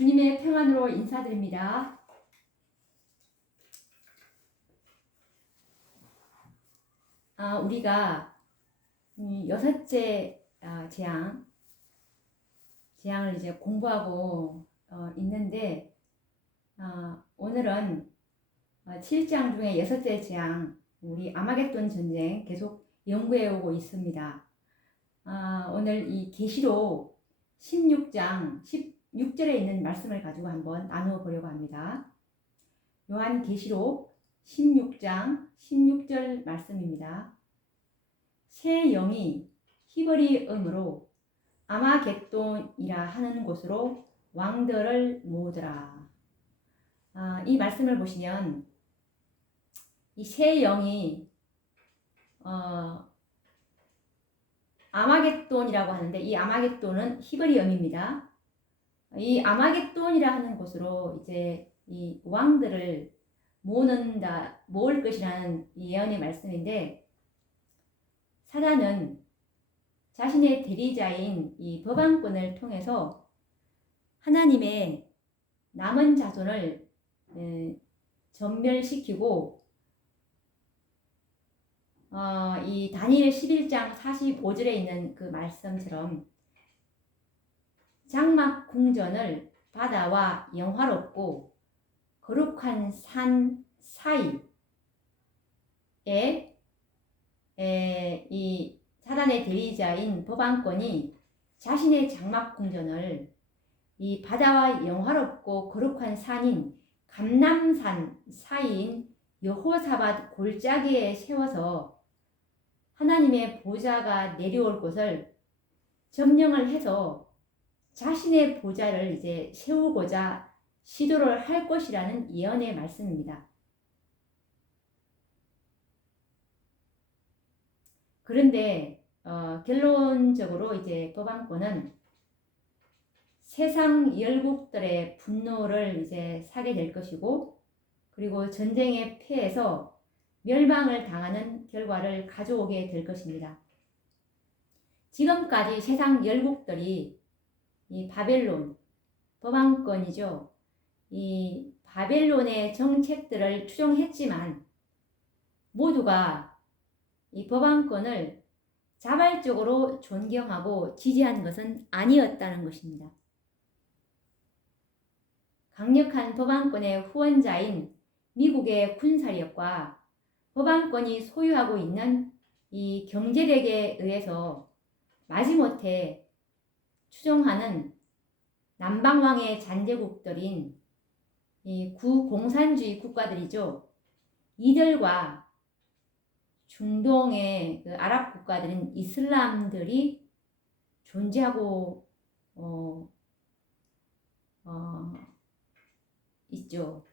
주님의 평안으로 인사드립니다. 우리가 여섯째 재앙을 이제 공부하고 있는데 오늘은 7장 중에 여섯째 재앙, 우리 아마겟돈 전쟁 계속 연구해 오고 있습니다. 오늘 이 계시록 16장 16절에 있는 말씀을 가지고 한번 나누어 보려고 합니다. 요한 계시록 16장 16절 말씀입니다. 새 영이 히브리음으로 아마겟돈이라 하는 곳으로 왕들을 모으더라. 이 말씀을 보시면 이 새 영이 아마겟돈이라고 하는데, 이 아마겟돈은 히브리음입니다. 이 아마겟돈이라 하는 곳으로 이제 이 왕들을 모을 것이라는 예언의 말씀인데, 사단은 자신의 대리자인 이 법왕권을 통해서 하나님의 남은 자손을 전멸시키고, 이 다니엘 11장 45절에 있는 그 말씀처럼 장막 궁전을 바다와 영화롭고 거룩한 산 사이에 이 사단의 대리자인 법왕권이 자신의 장막 궁전을 이 바다와 영화롭고 거룩한 산인 감람산 사이인 여호사밧 골짜기에 세워서 하나님의 보좌가 내려올 곳을 점령을 해서 자신의 보좌를 이제 세우고자 시도를 할 것이라는 예언의 말씀입니다. 그런데 결론적으로 이제 법왕권은 세상 열국들의 분노를 이제 사게 될 것이고, 그리고 전쟁에 패해서 멸망을 당하는 결과를 가져오게 될 것입니다. 지금까지 세상 열국들이 이 바벨론, 법왕권이죠. 이 바벨론의 정책들을 추종했지만 모두가 이 법왕권을 자발적으로 존경하고 지지한 것은 아니었다는 것입니다. 강력한 법왕권의 후원자인 미국의 군사력과 법왕권이 소유하고 있는 이 경제력에 의해서 마지못해 추종하는 남방왕의 잔재국들인 이 구공산주의 국가들이죠. 이들과 중동의 그 아랍 국가들인 이슬람들이 존재하고 있죠.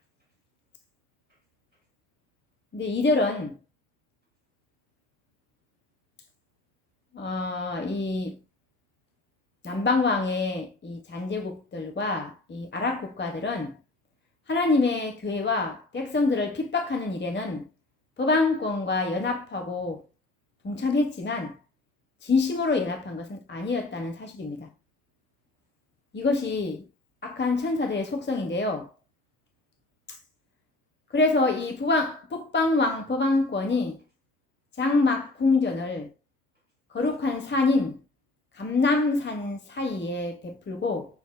근데 이들은 이 남방왕의 이 잔재국들과 이 아랍 국가들은 하나님의 교회와 백성들을 핍박하는 일에는 법왕권과 연합하고 동참했지만 진심으로 연합한 것은 아니었다는 사실입니다. 이것이 악한 천사들의 속성인데요. 그래서 이 북방왕 법왕권이 장막 궁전을 거룩한 산인 감람산 사이에 베풀고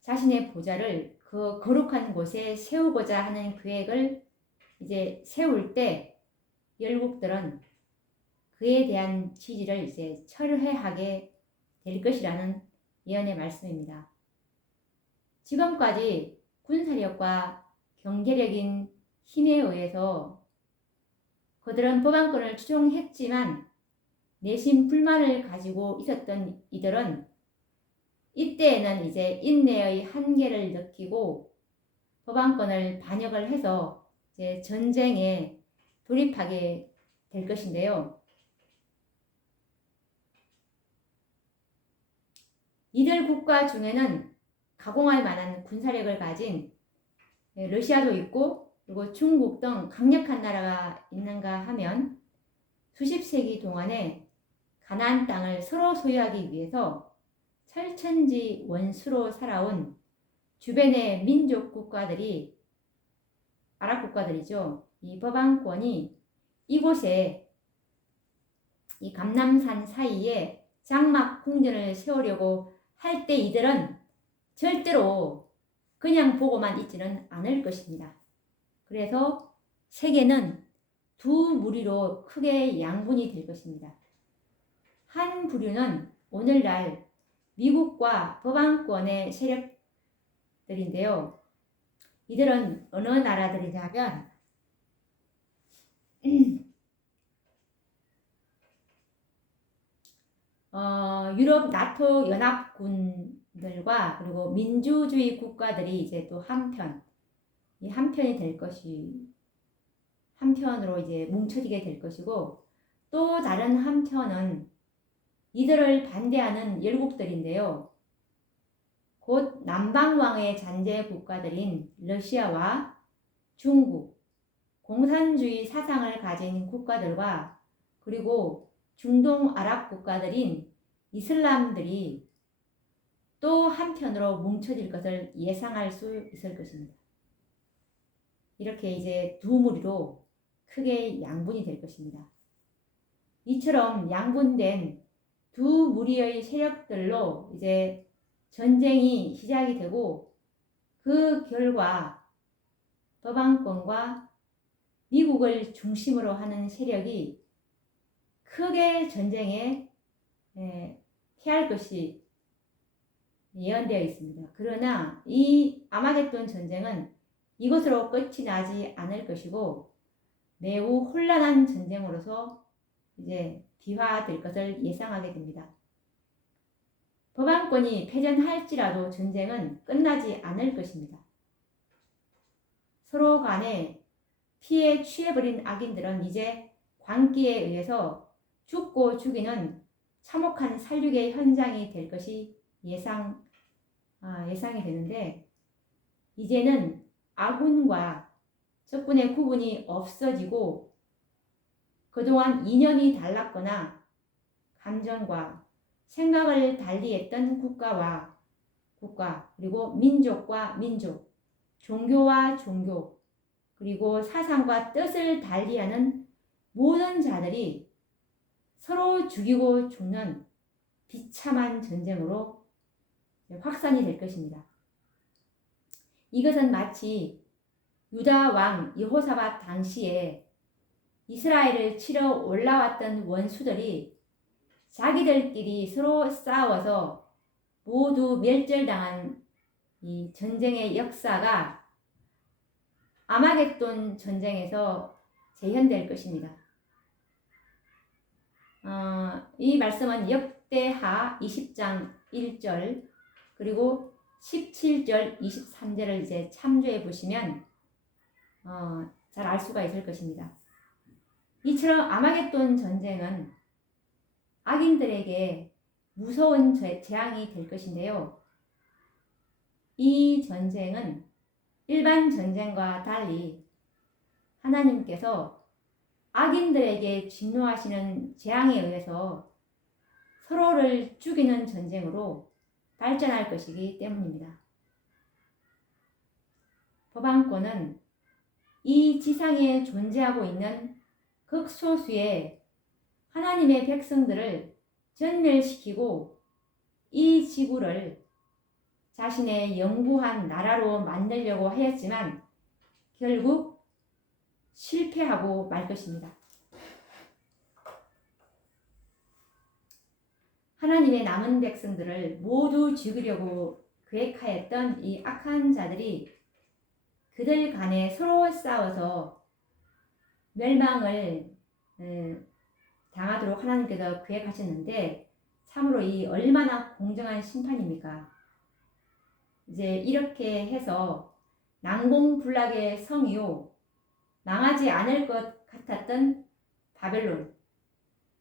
자신의 보좌를 그 거룩한 곳에 세우고자 하는 계획을 이제 세울 때 열국들은 그에 대한 지지를 이제 철회하게 될 것이라는 예언의 말씀입니다. 지금까지 군사력과 경제력인 힘에 의해서 그들은 법왕권을 추종했지만 내심 불만을 가지고 있었던 이들은 이때에는 이제 인내의 한계를 느끼고 법왕권을 반역을 해서 이제 전쟁에 돌입하게 될 것인데요. 이들 국가 중에는 가공할 만한 군사력을 가진 러시아도 있고, 그리고 중국 등 강력한 나라가 있는가 하면 수십 세기 동안에 가나안 땅을 서로 소유하기 위해서 철천지 원수로 살아온 주변의 민족 국가들이, 아랍 국가들이죠. 이 법왕권이 이곳에, 이 감남산 사이에 장막 궁전을 세우려고 할 때 이들은 절대로 그냥 보고만 있지는 않을 것입니다. 그래서 세계는 두 무리로 크게 양분이 될 것입니다. 한 부류는 오늘날 미국과 법왕권의 세력들인데요. 이들은 어느 나라들이냐면 유럽 나토 연합군들과 그리고 민주주의 국가들이 이제 또 이 한편이 될 것이, 한편으로 이제 뭉쳐지게 될 것이고, 또 다른 한편은 이들을 반대하는 열국들인데요. 곧 남방왕의 잔재 국가들인 러시아와 중국, 공산주의 사상을 가진 국가들과 그리고 중동 아랍 국가들인 이슬람들이 또 한편으로 뭉쳐질 것을 예상할 수 있을 것입니다. 이렇게 이제 두 무리로 크게 양분이 될 것입니다. 이처럼 양분된 두 무리의 세력들로 이제 전쟁이 시작이 되고, 그 결과 법왕권과 미국을 중심으로 하는 세력이 크게 전쟁에 패할 것이 예언되어 있습니다. 그러나 이 아마겟돈 전쟁은 이것으로 끝이 나지 않을 것이고 매우 혼란한 전쟁으로서 이제 비화될 것을 예상하게 됩니다. 법왕권이 패전할지라도 전쟁은 끝나지 않을 것입니다. 서로 간에 피에 취해버린 악인들은 이제 광기에 의해서 죽고 죽이는 참혹한 살육의 현장이 될 것이 예상이 되는데, 이제는 아군과 적군의 구분이 없어지고 그동안 이념이 달랐거나 감정과 생각을 달리했던 국가와 국가, 그리고 민족과 민족, 종교와 종교, 그리고 사상과 뜻을 달리하는 모든 자들이 서로 죽이고 죽는 비참한 전쟁으로 확산이 될 것입니다. 이것은 마치 유다 왕 여호사밧 당시에 이스라엘을 치러 올라왔던 원수들이 자기들끼리 서로 싸워서 모두 멸절당한 이 전쟁의 역사가 아마겟돈 전쟁에서 재현될 것입니다. 이 말씀은 역대하 20장 1절 그리고 17절 23절을 이제 참조해 보시면 잘 알 수가 있을 것입니다. 이처럼 아마겟돈 전쟁은 악인들에게 무서운 재앙이 될 것인데요. 이 전쟁은 일반 전쟁과 달리 하나님께서 악인들에게 진노하시는 재앙에 의해서 서로를 죽이는 전쟁으로 발전할 것이기 때문입니다. 법왕권은 이 지상에 존재하고 있는 극소수의 하나님의 백성들을 전멸시키고 이 지구를 자신의 영구한 나라로 만들려고 하였지만 결국 실패하고 말 것입니다. 하나님의 남은 백성들을 모두 죽이려고 계획하였던 이 악한 자들이 그들 간에 서로 싸워서 멸망을 당하도록 하나님께서 계획하셨는데 참으로 이 얼마나 공정한 심판입니까? 이제 이렇게 해서 난공불락의 성이요 망하지 않을 것 같았던 바벨론,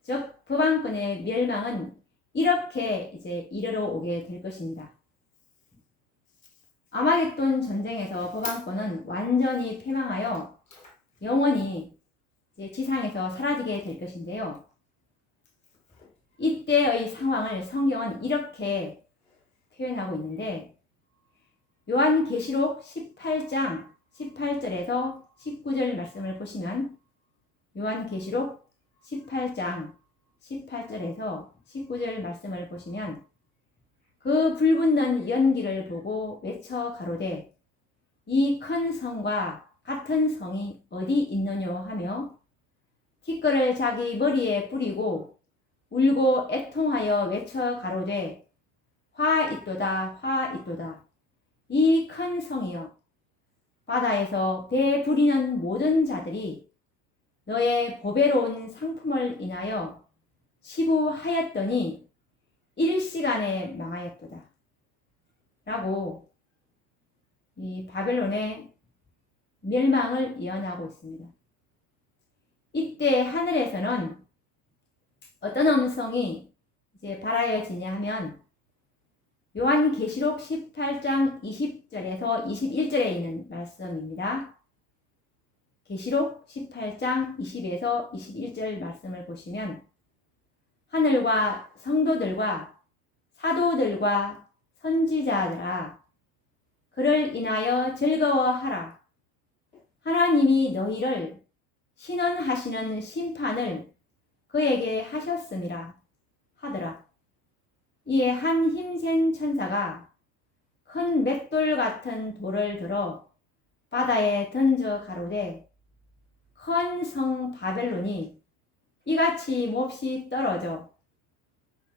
즉 법왕권의 멸망은 이렇게 이제 이르러 오게 될 것입니다. 아마겟돈 전쟁에서 법왕권은 완전히 패망하여 영원히 이제 지상에서 사라지게 될 것인데요. 이때의 상황을 성경은 이렇게 표현하고 있는데 요한계시록 18장 18절에서 19절 말씀을 보시면 요한계시록 18장 18절에서 19절 말씀을 보시면 그 불붙는 연기를 보고 외쳐 가로되 이 큰 성과 같은 성이 어디 있느뇨 하며 티끌을 자기 머리에 뿌리고 울고 애통하여 외쳐 가로되 화 있도다 화 있도다 이 큰 성이여 바다에서 배 부리는 모든 자들이 너의 보배로운 상품을 인하여 시부하였더니 일시간에 망하였도다 라고 이 바벨론의 멸망을 예언하고 있습니다. 이때 하늘에서는 어떤 음성이 이제 발하여지냐 하면 요한계시록 18장 20절에서 21절에 있는 말씀입니다. 계시록 18장 20에서 21절 말씀을 보시면 하늘과 성도들과 사도들과 선지자들아 그를 인하여 즐거워하라. 하나님이 너희를 신원하시는 심판을 그에게 하셨음이라 하더라. 이에 한 힘센 천사가 큰 맷돌 같은 돌을 들어 바다에 던져 가로되 큰 성 바벨론이 이같이 몹시 떨어져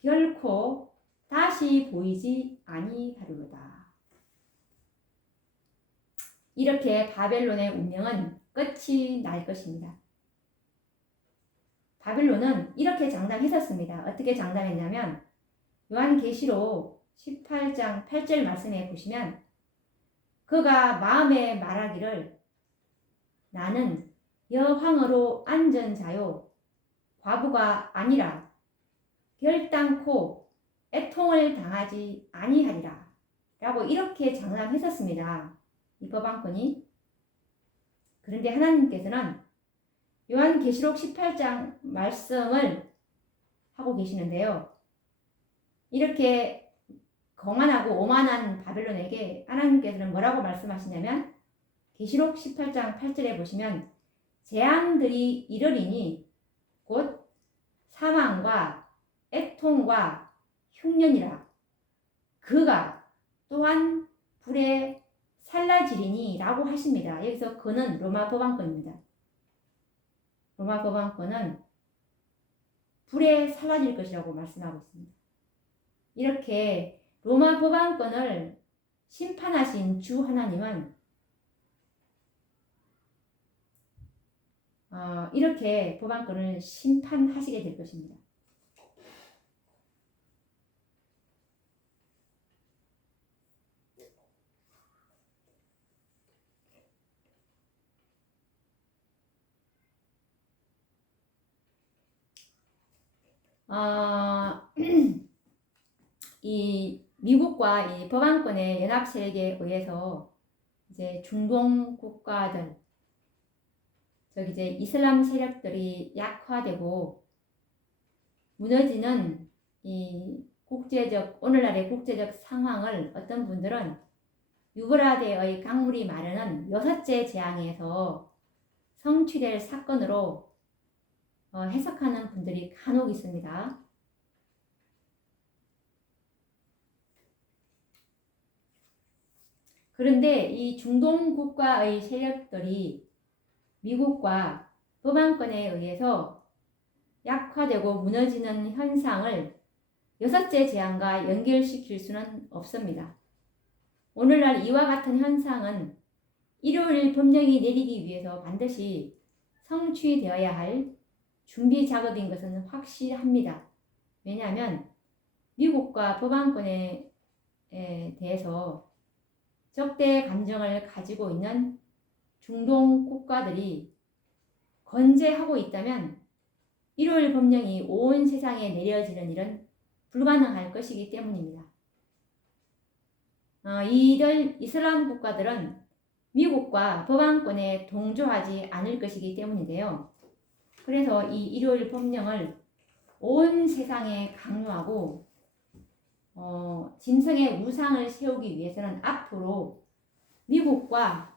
결코 다시 보이지 아니하리로다. 이렇게 바벨론의 운명은 끝이 날 것입니다. 바벨론은 이렇게 장담했었습니다. 어떻게 장담했냐면 요한계시록 18장 8절 말씀에 보시면 그가 마음에 말하기를 나는 여황으로 앉은 자요 과부가 아니라 결단코 애통을 당하지 아니하리라 라고 이렇게 장담했었습니다. 이 법안권이. 그런데 하나님께서는 요한계시록 18장 말씀을 하고 계시는데요. 이렇게 거만하고 오만한 바벨론에게 하나님께서는 뭐라고 말씀하시냐면 계시록 18장 8절에 보시면 재앙들이 이르리니 곧 사망과 애통과 흉년이라 그가 또한 불에 살라지리니 라고 하십니다. 여기서 그는 로마 법안권입니다. 로마 법안권은 불에 살라질 것이라고 말씀하고 있습니다. 이렇게 로마 법안권을 심판하신 주 하나님은 이렇게 법안권을 심판하시게 될 것입니다. 이 미국과 이 법안권의 연합 세력에 의해서 이제 중동 국가들, 저기 이제 이슬람 세력들이 약화되고 무너지는 이 오늘날의 국제적 상황을 어떤 분들은 유브라데의 강물이 마르는 6째 재앙에서 성취될 사건으로 해석하는 분들이 간혹 있습니다. 그런데 이 중동 국가의 세력들이 미국과 법안권에 의해서 약화되고 무너지는 현상을 6째 재앙과 연결시킬 수는 없습니다. 오늘날 이와 같은 현상은 일요일 법령이 내리기 위해서 반드시 성취되어야 할 준비 작업인 것은 확실합니다. 왜냐하면 미국과 법안권에 대해서 적대 감정을 가지고 있는 중동 국가들이 건재하고 있다면 일요일 법령이 온 세상에 내려지는 일은 불가능할 것이기 때문입니다. 이들 이슬람 국가들은 미국과 법안권에 동조하지 않을 것이기 때문인데요. 그래서 이 일요일 법령을 온 세상에 강요하고 짐승의 우상을 세우기 위해서는 앞으로 미국과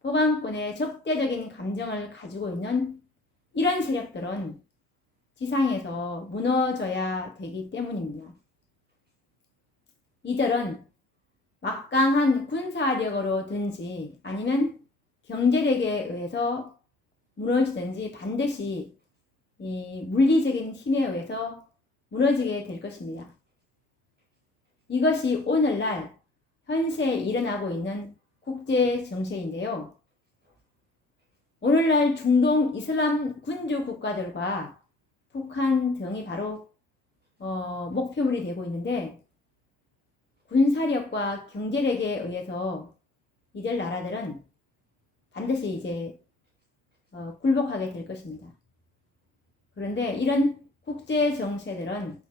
법안권에 적대적인 감정을 가지고 있는 이런 세력들은 지상에서 무너져야 되기 때문입니다. 이들은 막강한 군사력으로든지 아니면 경제력에 의해서 무너지든지 반드시 이 물리적인 힘에 의해서 무너지게 될 것입니다. 이것이 오늘날 현세에 일어나고 있는 국제 정세인데요. 오늘날 중동 이슬람 군주 국가들과 북한 등이 바로 목표물이 되고 있는데, 군사력과 경제력에 의해서 이들 나라들은 반드시 이제 굴복하게 될 것입니다. 그런데 이런 국제 정세들은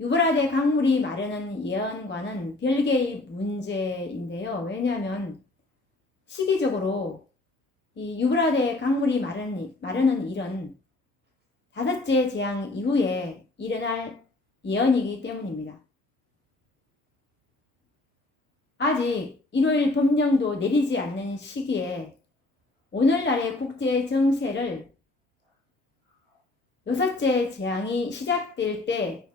유브라데 강물이 마르는 예언과는 별개의 문제인데요. 왜냐하면 시기적으로 이 유브라데 강물이 마르는 일은 다섯째 재앙 이후에 일어날 예언이기 때문입니다. 아직 일요일 법령도 내리지 않는 시기에 오늘날의 국제 정세를 여섯째 재앙이 시작될 때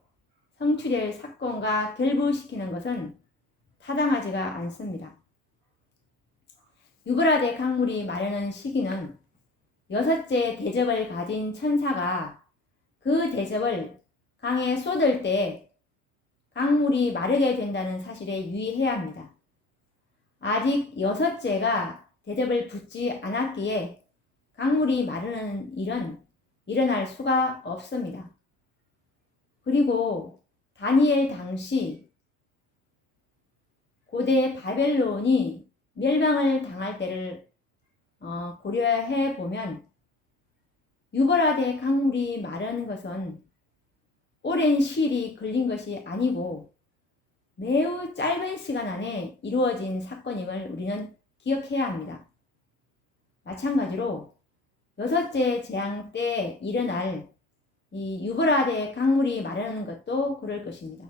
성취될 사건과 결부시키는 것은 타당하지가 않습니다. 유브라데 강물이 마르는 시기는 여섯째 대접을 가진 천사가 그 대접을 강에 쏟을 때 강물이 마르게 된다는 사실에 유의해야 합니다. 아직 여섯째가 대접을 붙지 않았기에 강물이 마르는 일은 일어날 수가 없습니다. 그리고 다니엘 당시 고대 바벨론이 멸망을 당할 때를 고려해 보면 유브라데 강물이 마르는 것은 오랜 시일이 걸린 것이 아니고 매우 짧은 시간 안에 이루어진 사건임을 우리는 기억해야 합니다. 마찬가지로 여섯째 재앙 때 일어날 이 유브라데 강물이 마르는 것도 그럴 것입니다.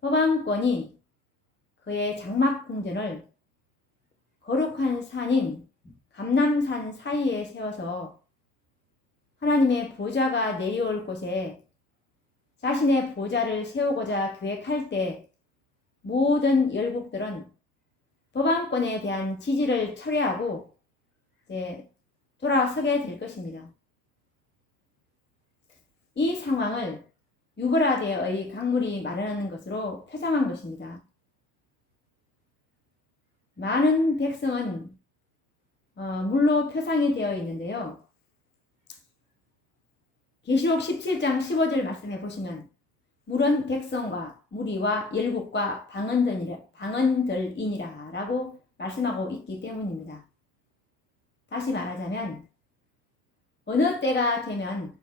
법안권이 그의 장막 궁전을 거룩한 산인 감람산 사이에 세워서 하나님의 보좌가 내려올 곳에 자신의 보좌를 세우고자 계획할 때 모든 열국들은 법안권에 대한 지지를 철회하고 이제 돌아서게 될 것입니다. 이 상황을 유브라데의 강물이 마르는 것으로 표상한 것입니다. 많은 백성은 물로 표상이 되어 있는데요. 계시록 17장 15절 말씀해 보시면 물은 백성과 무리와 열국과 방언들이니라 라고 말씀하고 있기 때문입니다. 다시 말하자면 어느 때가 되면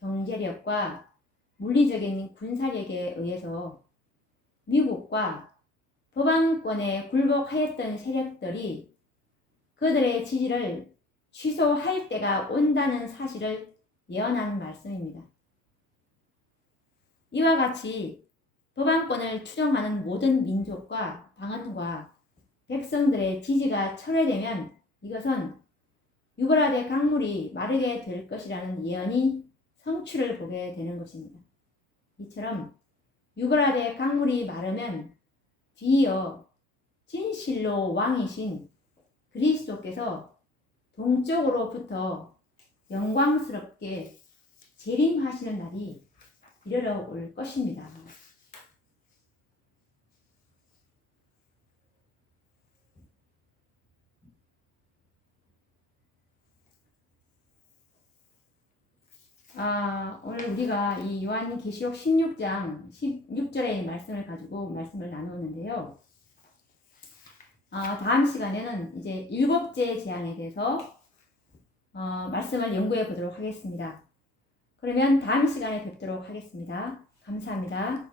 경제력과 물리적인 군사력에 의해서 미국과 법안권에 굴복하였던 세력들이 그들의 지지를 취소할 때가 온다는 사실을 예언한 말씀입니다. 이와 같이 법안권을 추종하는 모든 민족과 방언과 백성들의 지지가 철회되면 이것은 유브라데 강물이 마르게 될 것이라는 예언이 성취를 보게 되는 것입니다. 이처럼 유브라데 강물이 마르면 뒤이어 진실로 왕이신 그리스도께서 동쪽으로부터 영광스럽게 재림하시는 날이 이르러 올 것입니다. 오늘 우리가 이 요한계시록 16장 16절의 말씀을 가지고 말씀을 나누었는데요. 다음 시간에는 이제 일곱째 재앙에 대해서 말씀을 연구해 보도록 하겠습니다. 그러면 다음 시간에 뵙도록 하겠습니다. 감사합니다.